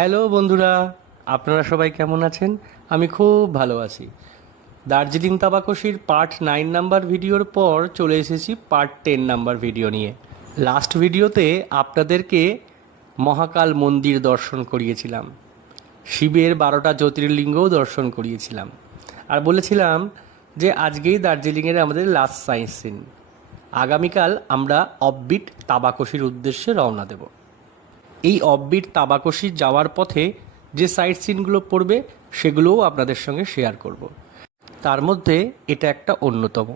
Hello বন্ধুরা, আপনারা সবাই কেমন আছেন? আমি খুব ভালো আছি। দার্জিলিং তাবাকশির পার্ট 9 নাম্বার ভিডিওর পর চলে এসেছি পার্ট 10 নাম্বার ভিডিও নিয়ে। লাস্ট ভিডিওতে আপনাদেরকে মহাকাল মন্দির দর্শন করিয়েছিলাম, শিবের 12টা জ্যোতির্লিঙ্গও দর্শন করিয়েছিলাম, আর বলেছিলাম যে আজকেই দার্জিলিংয়ের আমাদের লাস্ট সাইন্স সিন। আগামীকাল আমরা অফবিট তাবাকশির উদ্দেশ্যে রওনা দেব। এই অফবিট তাবাকশি যাওয়ার পথে যে সাইট সিনগুলো পড়বে সেগুলোও আপনাদের সঙ্গে শেয়ার করব। তার মধ্যে এটা একটা অন্যতম।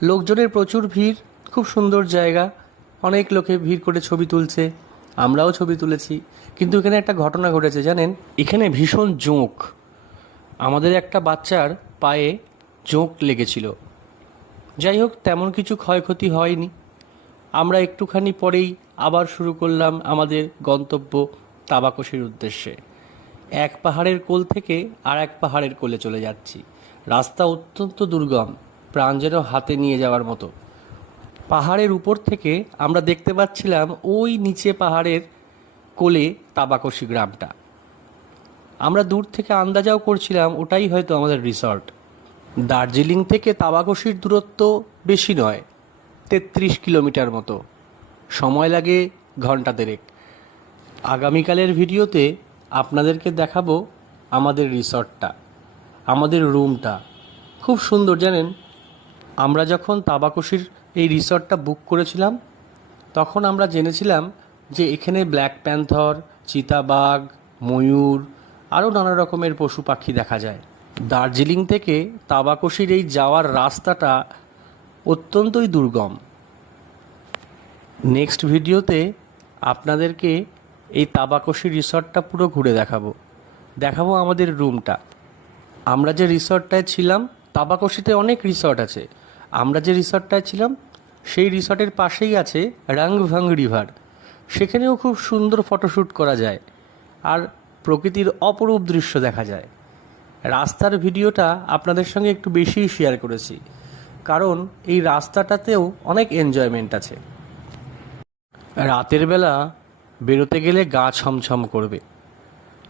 লোকজনের প্রচুর ভিড়, খুব সুন্দর জায়গা, অনেক লোকে ভিড় করে ছবি তুলছে, আমরাও ছবি তুলেছি। কিন্তু এখানে একটা ঘটনা ঘটেছে জানেন, এখানে ভীষণ জোঁক। আমাদের একটা বাচ্চার পায়ে জোঁক লেগেছিল। যাই হোক, তেমন কিছু ক্ষয়ক্ষতি হয়নি। আমরা একটুখানি পরেই আবার শুরু করলাম আমাদের গন্তব্য তাবাকশির উদ্দেশ্যে। এক পাহাড়ের কোল থেকে আর এক পাহাড়ের কোলে চলে যাচ্ছি। রাস্তা অত্যন্ত দুর্গম, প্রাণ যেন হাতে নিয়ে যাওয়ার মতো। পাহাড়ের উপর থেকে আমরা দেখতে পাচ্ছিলাম ওই নিচে পাহাড়ের কোলে তাবাকশি গ্রামটা। আমরা দূর থেকে আন্দাজাও করছিলাম ওটাই হয়তো আমাদের রিসর্ট। দার্জিলিং থেকে তাবাকশির দূরত্ব বেশি নয়, 33 কিলোমিটার মতো। সময় লাগে ঘন্টা দেড়েক। আগামীকালের ভিডিওতে আপনাদেরকে দেখাবো আমাদের রিসর্টটা, আমাদের রুমটা। খুব সুন্দর জানেন। আমরা যখন তাবাকশির এই রিসর্টটা বুক করেছিলাম তখন আমরা জেনেছিলাম যে এখানে ব্ল্যাক প্যান্থর, চিতাবাঘ, ময়ূর আরও নানা রকমের পশু পাখি দেখা যায়। দার্জিলিং থেকে তাবাকশির এই যাওয়ার রাস্তাটা অত্যন্তই দুর্গম। নেক্সট ভিডিওতে আপনাদেরকে এই তাবাকশি রিসর্টটা পুরো ঘুরে দেখাবো আমাদের রুমটা। আমরা যে রিসর্টটায় ছিলাম, তাবাকশিতে অনেক রিসর্ট আছে, আমরা যে রিসর্টটায় ছিলাম সেই রিসর্টের পাশেই আছে রাংভাং রিভার। সেখানেও খুব সুন্দর ফটোশ্যুট করা যায় আর প্রকৃতির অপরূপ দৃশ্য দেখা যায়। রাস্তার ভিডিওটা আপনাদের সঙ্গে একটু বেশিই শেয়ার করেছি, কারণ এই রাস্তাটাতেও অনেক এনজয়মেন্ট আছে। রাতের বেলা বেরোতে গেলে গা ছমছম করবে।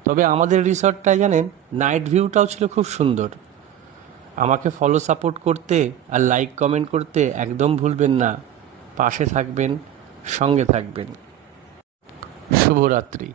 তবে আমাদের রিসর্টটায় জানেন নাইট ভিউটাও ছিল খুব সুন্দর। আমাকে ফলো সাপোর্ট করতে আর লাইক কমেন্ট করতে একদম ভুলবেন না। পাশে থাকবেন, সঙ্গে থাকবেন। শুভরাত্রি।